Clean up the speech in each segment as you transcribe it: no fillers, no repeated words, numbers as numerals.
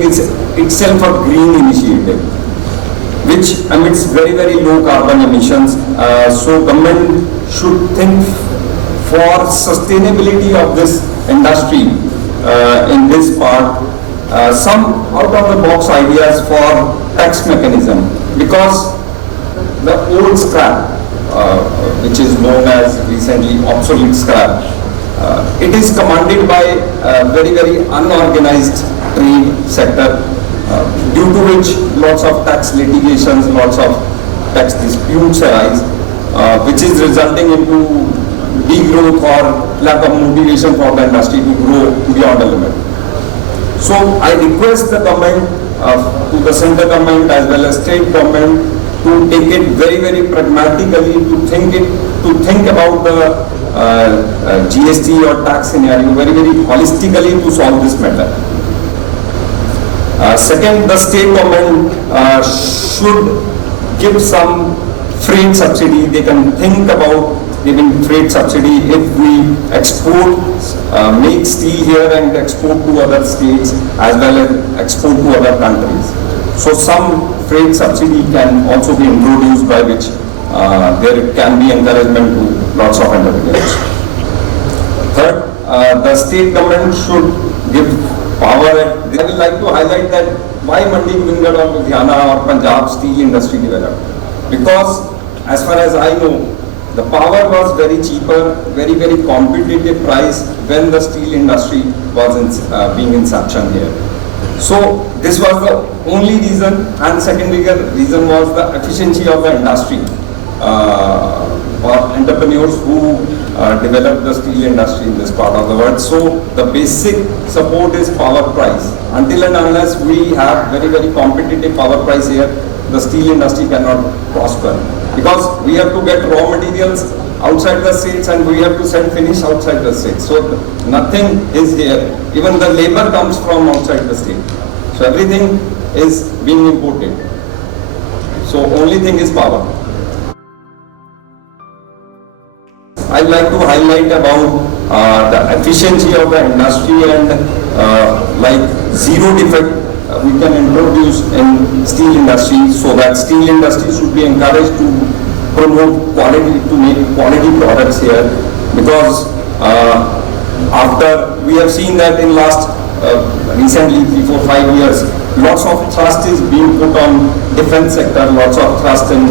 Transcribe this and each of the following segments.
manufacturing is itself a green initiative, which emits very, very low carbon emissions. So government should think for sustainability of this industry in this part. Some out of the box ideas for tax mechanism, because the old scrap, which is known as recently obsolete scrap, it is commanded by a very, very unorganized trade sector, due to which lots of tax litigations, lots of tax disputes arise, which is resulting into degrowth or lack of motivation for the industry to grow beyond the limit. So I request the government, to the central government as well as state government, to take it very, very pragmatically, to think about the GST or tax scenario very, very holistically to solve this matter. Second, the state government should give some freight subsidy. They can think about giving freight subsidy if we export, make steel here and export to other states as well as export to other countries. So some freight subsidy can also be introduced, by which there can be encouragement to lots of entrepreneurs. Third, the state government should give power. I would like to highlight that why Mandi Govindgarh or Ludhiana or Punjab steel industry developed. Because as far as I know, the power was very cheaper, very, very competitive price when the steel industry was being inception here. So this was the only reason, and second reason was the efficiency of the industry, or entrepreneurs who developed the steel industry in this part of the world. So the basic support is power price. Until and unless we have very, very competitive power price here, the steel industry cannot prosper. Because we have to get raw materials outside the states and we have to send finish outside the states. So nothing is here. Even the labor comes from outside the state. So everything is being imported. So only thing is power. I'd like to highlight about the efficiency of the industry and like zero defect we can introduce in steel industry, so that steel industry should be encouraged to promote quality, to make quality products here. Because after we have seen that in last recently 3, 4, 5 years, lots of thrust is being put on defense sector, lots of thrust in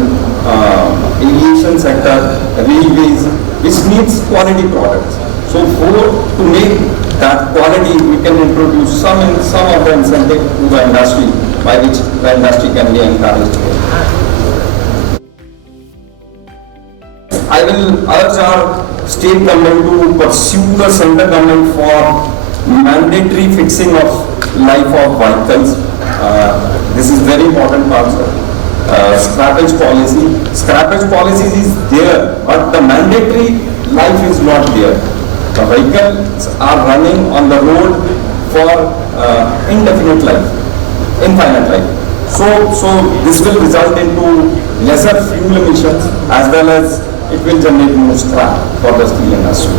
aviation sector, railways, which needs quality products. So to make that quality, we can introduce some of the incentive to the industry, by which the industry can be encouraged. I will urge our state government to pursue the central government for mandatory fixing of life of vehicles. This is very important part, sir. Scrappage policy. Scrappage policy is there, but the mandatory life is not there. The vehicles are running on the road for indefinite life, infinite life. So this will result into lesser fuel emissions, as well as it will generate more scrap for the steel industry.